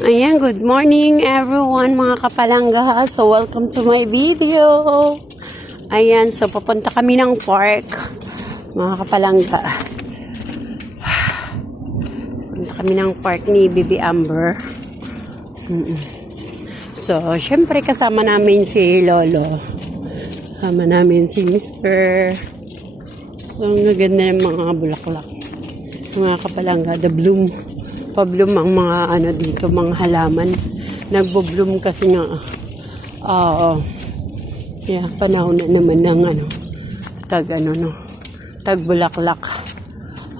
Ayan, good morning everyone mga kapalangga. So, welcome to my video. Ayan, so papunta kami ng park mga kapalangga. Papunta kami ng park ni Bibi Amber. So, syempre kasama namin si Lolo. Kasama namin si Mr. So, ang ganda ng mga bulaklak. Mga kapalangga, the bloom. Pa-bloom ang mga dito, mga halaman. Nagbo-bloom kasi nga panahon na naman ng tag bulaklak.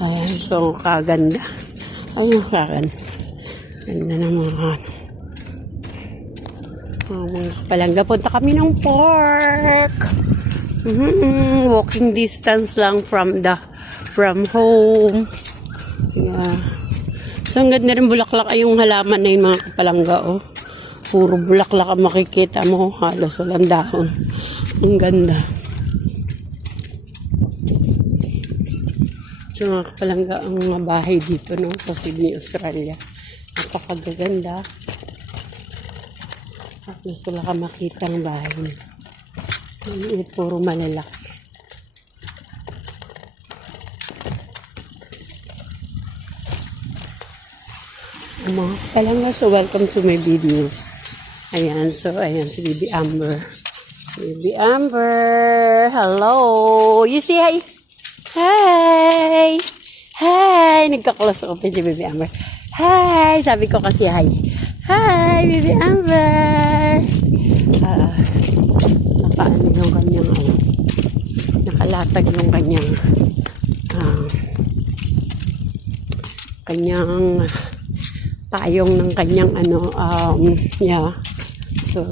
Ayan, so kaganda. Ayun, kaganda. Ganda ng mga kapalangga. Punta kami ng park. Walking distance lang from home. Yeah. So, ang ganda rin bulaklak ay yung halaman na yung mga kapalangga, oh. Puro bulaklak ang makikita mo. Halos walang dahon. Ang ganda. So, mga kapalangga, ang mga bahay dito, no, sa Sydney, Australia. Napakaganda. Halos wala ka makita ang bahay. Puro malalaki. Mga kapalangga, so welcome to my video. Ayan, so ayan si Bibi Amber. Bibi Amber, hello. You say hi. Hi. Hi. Nagka-close open si Bibi Amber. Hi. Sabi ko kasi hi. Hi, Bibi Amber. Nakaano yung kanyang nakalatag yung kanyang payong ng kanyang so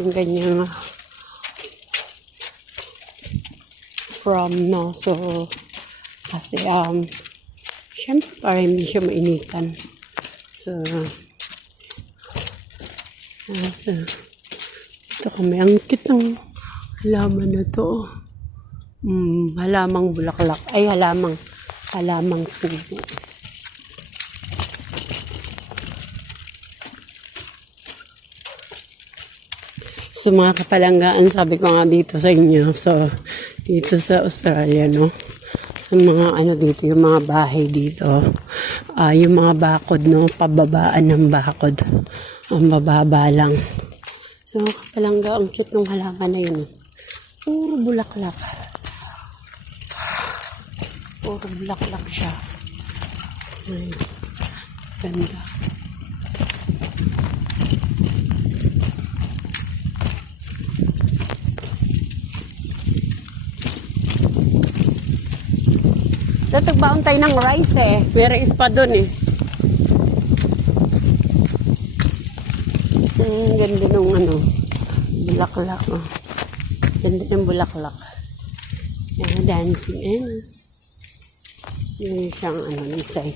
yung kanyang so kasi syempre para hindi siya mainitan, so ito kami ang kitang halaman na to, halamang bulaklak ay halamang puno. So mga kapalanggaan, sabi ko nga dito sa inyo, so dito sa Australia, no, yung mga dito, yung mga bahay dito, yung mga bakod, no, pababaan ng bakod, ang bababa lang. So mga kapalangga, ang cute ng halaman na yun, puro bulaklak. Puro bulaklak siya. Ay, ganda. Tatagbaon tayo ng rice May rice pa dun Ganda nung bulaklak. Ganda ng bulaklak. Yung dancing yung siyang nisay.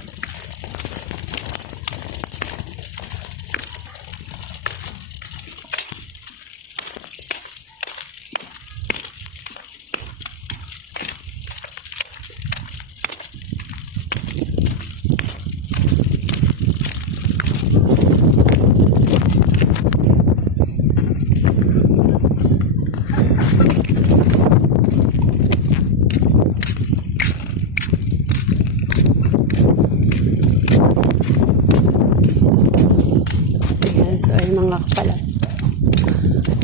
So, ay mga kapalangga.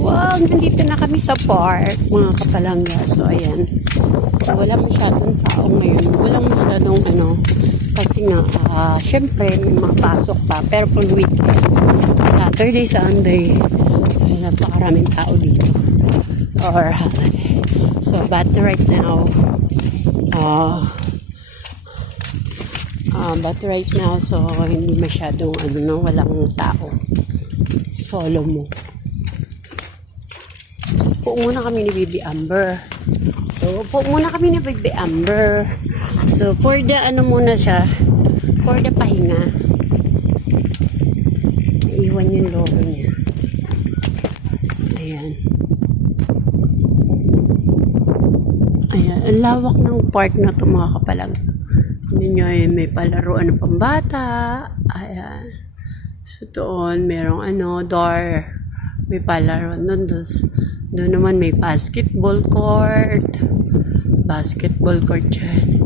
Wow, nandito na kami sa park, mga kapalangga. So, ayan. So, wala masyadong tao ngayon. Walang masyadong kasi nga, syempre, may mga pasok pa. Pero pag weekend, Saturday, Sunday, ay napakaraming tao dito. Or holiday. So, but right now, so, hindi masyadong, walang tao. Solo mo. Po muna kami ni Bibi Amber. So for the muna siya, for the pahinga. Iwan yung lolo niya. Ayan. Ayan. Ang lawak ng park na ito, mga kapalang. Ninyo ay may palaruan ng pambata. Ayan. So, doon, merong door. May palaruan doon. Doon naman may basketball court. Basketball court dyan.